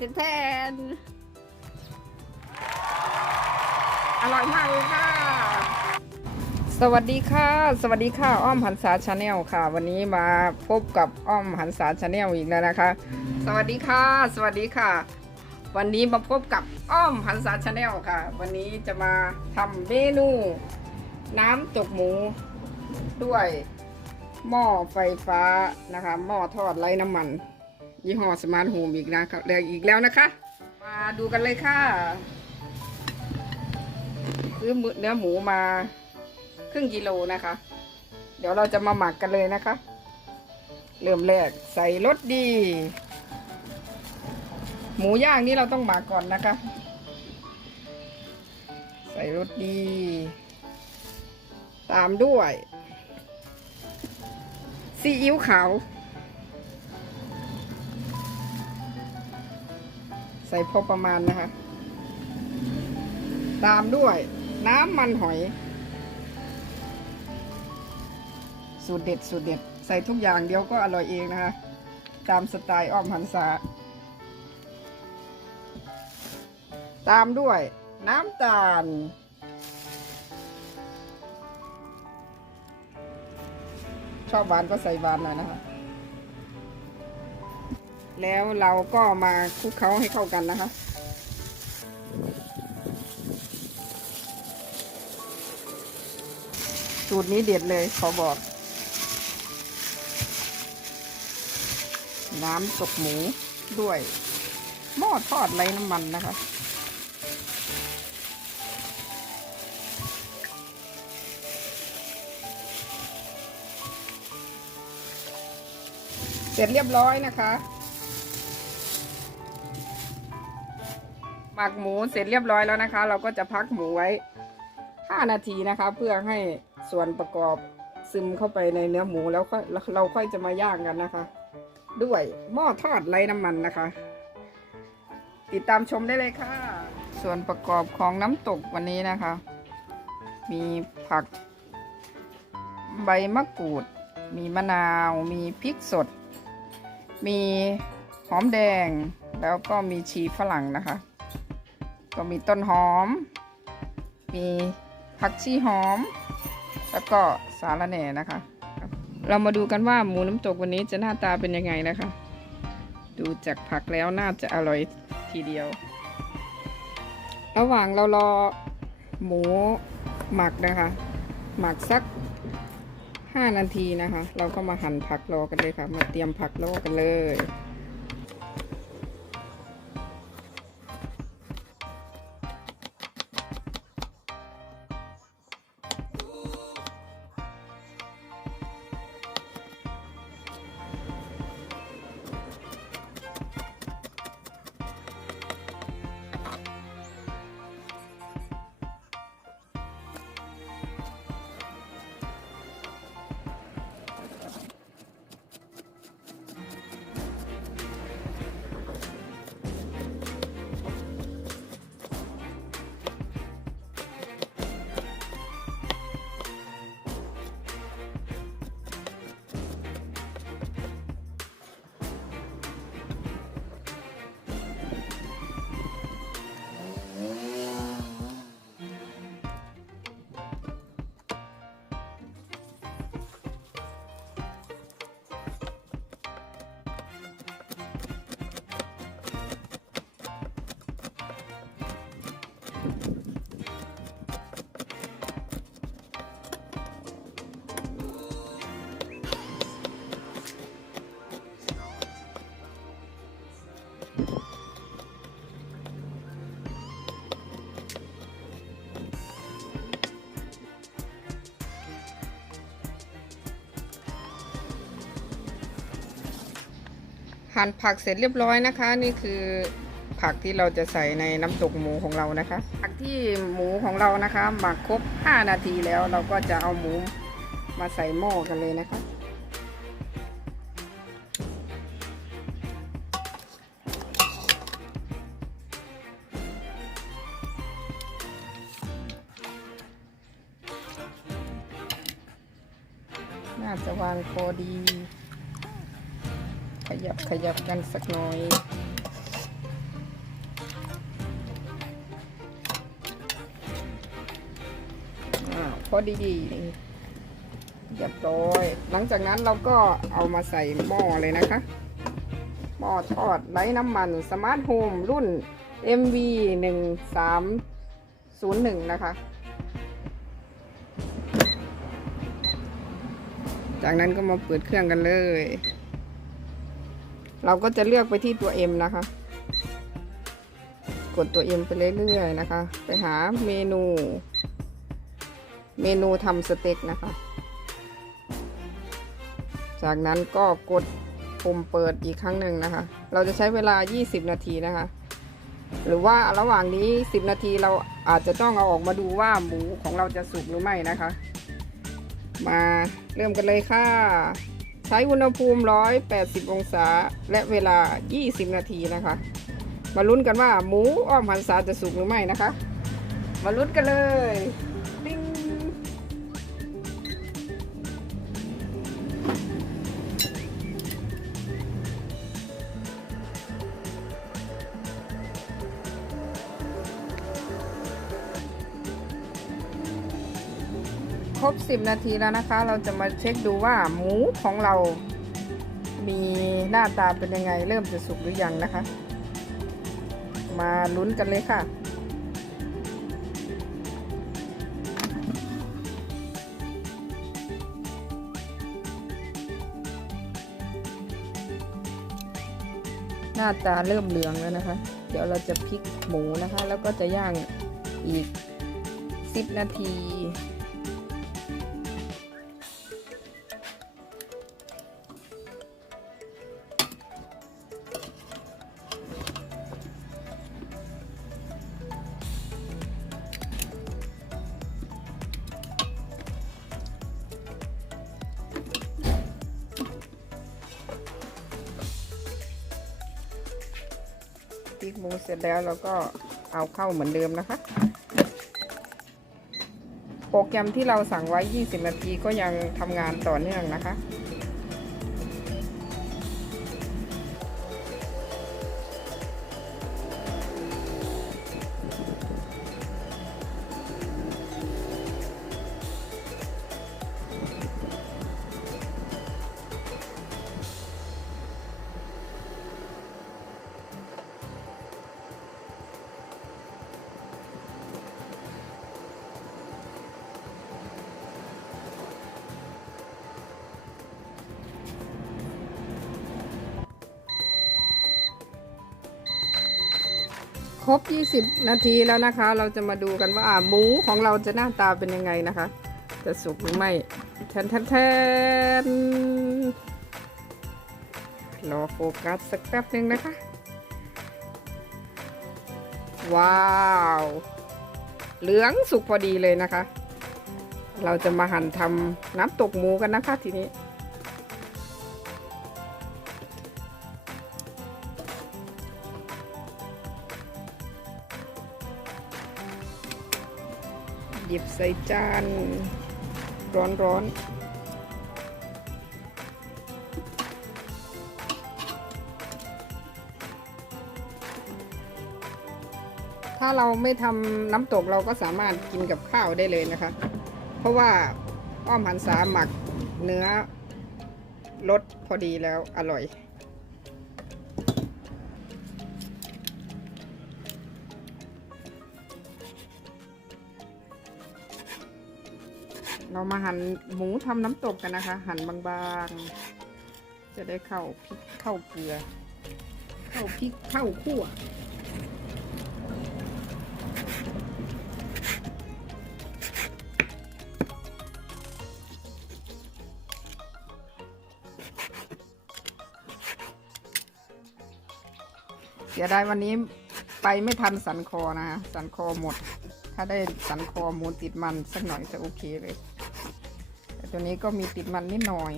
ทนแทนอร่อยมากเลยค่ะ สวัสดีค่ะ สวัสดีค่ะ อ้อมหันษาชาแนลค่ะ วันนี้มาพบกับอ้อมหันษาชาแนลอีกแล้วนะคะ สวัสดีค่ะ สวัสดีค่ะ วันนี้มาพบกับอ้อมหันษาชาแนลค่ะ วันนี้จะมาทำเมนู น้ำตกหมู ด้วยหม้อไฟฟ้านะคะ หม้อทอดไร้น้ำมัน ยี่ห้อสมาร์ทโฮมอีกนะครับแล้วอีกแล้วนะคะ มาดูกันเลยค่ะซื้อเนื้อหมูมาครึ่งกิโลนะคะ เดี๋ยวเราจะมาหมักกันเลยนะคะ เริ่มแรกใส่รสดี หมูย่างนี่เราต้องหมักก่อนนะคะ ใส่รสดี ตามด้วยซีอิ๊วขาว ใส่พอประมาณนะคะ ตามด้วยน้ำมันหอย สูตรเด็ดสูตรเด็ด ใส่ทุกอย่างเดียวก็อร่อยเองนะคะ ตามสไตล์อ้อมหันษาตามด้วยน้ำตาล ชอบหวานก็ใส่หวานหน่อยนะคะ แล้วเราก็มาคลุกเคล้าให้เข้ากันนะคะสูตรนี้เด็ดเลยขอบอก น้ำตกหมูด้วยหม้อทอดไร้น้ำมันนะคะ เสร็จเรียบร้อยนะคะ หมักหมูเสร็จเรียบร้อยแล้วนะคะ เราก็จะพักหมูไว้ 5 นาทีนะคะ เพื่อให้ส่วนประกอบซึมเข้าไปในเนื้อหมูแล้วค่อยเราค่อยจะมาย่างกันนะคะ ด้วยหม้อทอดไร้น้ำมันนะคะ ติดตามชมได้เลยค่ะ ส่วนประกอบของน้ำตกวันนี้นะคะ มีผัก ใบมะกรูด มีมะนาว มีพริกสด มีหอมแดงแล้วก็มีชีฝรั่งนะคะ ก็มีต้นหอม มีผักชีหอม แล้วก็สาระแหน่นะคะ เรามาดูกันว่าหมูน้ำตกวันนี้จะหน้าตาเป็นยังไงนะคะ ดูจากผักแล้วน่าจะอร่อยทีเดียว ระหว่างเรารอหมูหมักนะคะ หมักสัก 5 นาทีนะคะ เราก็มาหั่นผักรอกันเลยค่ะ มาเตรียมผักรอกันเลย หั่นผักเสร็จเรียบร้อยนะคะ นี่คือผักที่เราจะใส่ในน้ำตกหมูของเรานะคะ ผักที่หมูของเรานะคะหมักครบ 5 นาทีแล้วเราก็จะเอาหมูมาใส่หม้อกันเลยนะคะ น่าจะวางพอดี ขยับขยับกันสักหน่อย อ่าพอดีเรีบร้อย หลังจากนั้นเราก็เอามาใส่หม้อเลยนะคะ หม้อทอดไร้น้ำมันสมาร์ทโฮมรุ่น MV 1301 นะคะ จากนั้นก็มาเปิดเครื่องกันเลย เราก็จะเลือกไปที่ตัว M นะคะ กดตัว M ไปเรื่อยๆนะคะ ไปหาเมนู เมนูทำสเต็กนะคะ จากนั้นก็กดปุ่มเปิดอีกครั้งหนึ่งนะคะ เราจะใช้เวลา 20 นาทีนะคะ หรือว่าระหว่างนี้ 10 นาทีเราอาจจะต้องเอาออกมาดูว่าหมูของเราจะสุกหรือไม่นะคะ มาเริ่มกันเลยค่ะ ใช้อุณหภูมิ 180 องศา และเวลา 20 นาทีนะคะ มาลุ้นกันว่าหมูอ้อมหันษาจะสุกหรือไม่นะคะ มาลุ้นกันเลย ครบ 10 นาทีแล้วนะคะ เราจะมาเช็คดูว่าหมูของเรา มีหน้าตาเป็นยังไง เริ่มจะสุกหรือยังนะคะ มาลุ้นกันเลยค่ะหน้าตาเริ่มเหลืองแล้วนะคะ เดี๋ยวเราจะพลิกหมูนะคะ แล้วก็จะย่างอีก 10 นาที พริกหมูเสร็จแล้วเราก็เอาเข้าเหมือนเดิมนะคะ โปรแกรมที่เราสั่งไว้ 20 นาทีก็ยังทำงานต่อเนื่องนะคะ ครบ 20 นาทีแล้วนะคะ เราจะมาดูกันว่าหมูของเราจะหน้าตาเป็นยังไงนะคะ จะสุกหรือไม่แทนแทนแทนรอโฟกัสสักแป๊บหนึ่งนะคะ ว้าว เหลืองสุกพอดีเลยนะคะ เราจะมาหั่นทำน้ำตกหมูกันนะคะทีนี้ หยิบใส่จาน ร้อนร้อนถ้าเราไม่ทำน้ำตกเราก็สามารถกินกับข้าวได้เลยนะคะ เพราะว่าอ้อมหันษาหมักเนื้อรสพอดีแล้วอร่อย เรามาหั่นหมูทำน้ำตกกันนะคะ หั่นบางๆ จะได้เข้าพริกเข้าเกลือ เข้าพริกเข้าคั่วเสียดายวันนี้ไปไม่ทันสันคอนะคะสันคอหมด ถ้าได้สันคอหมูติดมันสักหน่อยจะโอเคเลย ตัวนี้ก็มีติดมันนิดหน่อย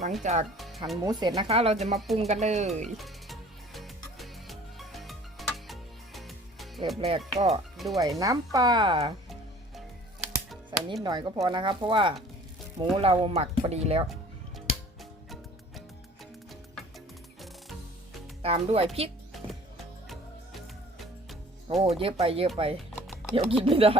หลังจากหั่นหมูเสร็จนะคะ เราจะมาปรุงกันเลยเริ่มแรกก็ด้วยน้ำปลาใส่นิดหน่อยก็พอนะครับเพราะว่า หมูเราหมักพอดีแล้ว ตามด้วยพริก โอ้เยอะไปเยอะไป เดี๋ยวกินไม่ได้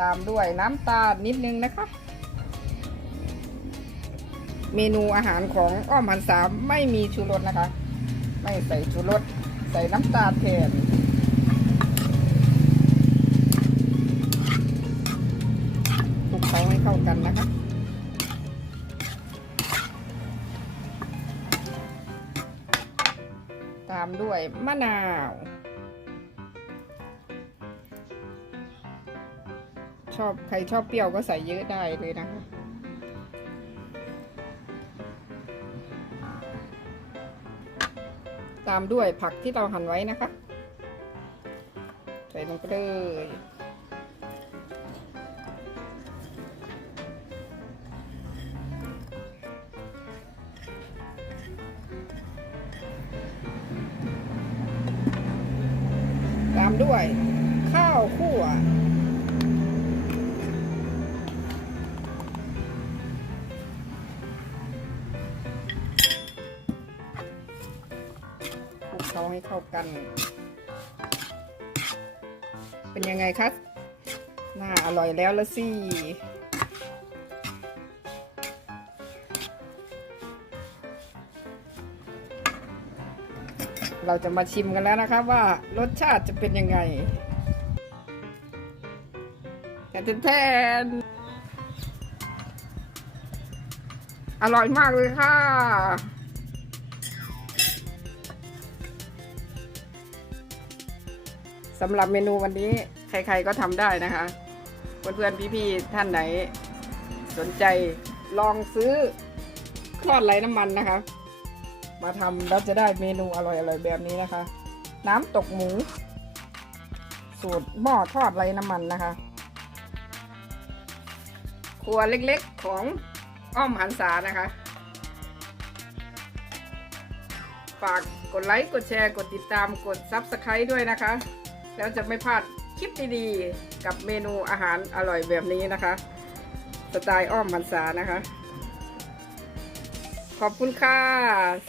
ตามด้วยน้ำตาลนิดนึงนะคะเมนูอาหารของอ้อมหันสามไม่มีชูรสนะคะ ไม่ใส่ชูรสใส่น้ำตาลแทนคลุกเคล้าให้เข้ากันนะคะตามด้วยมะนาวชอบใครชอบเปรี้ยวก็ใส่เยอะได้เลยนะคะามด้วยผักที่เราหั่นไว้นะคะ ใส่ลงไปเลยตามด้วยข้าวคั่ว เข้ากัน เป็นยังไงคะน่าอร่อยแล้วละสิเราจะมาชิมกันแล้วนะคะว่ารสชาติจะเป็นยังไงแต่แทน อร่อยมากเลยค่ะ สำหรับเมนูวันนี้ใครๆก็ทำได้นะคะ เพื่อนๆพี่ๆท่านไหน สนใจลองซื้อทอดไร้น้ำมันนะคะ มาทำแล้วจะได้เมนูอร่อยๆแบบนี้นะคะ น้ำตกหมู สูตรหม้อทอดไร้น้ำมันนะคะ ครัวเล็กๆของอ้อมหันษานะคะ ฝากกดไลค์ กดแชร์ กดติดตาม กด Subscribe ด้วยนะคะ แล้วจะไม่พลาดคลิปดีๆ กับเมนูอาหารอร่อยแบบนี้นะคะ สไตล์อ้อมหันษานะคะ ขอบคุณค่ะ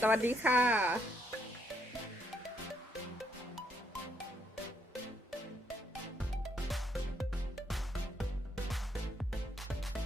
สวัสดีค่ะ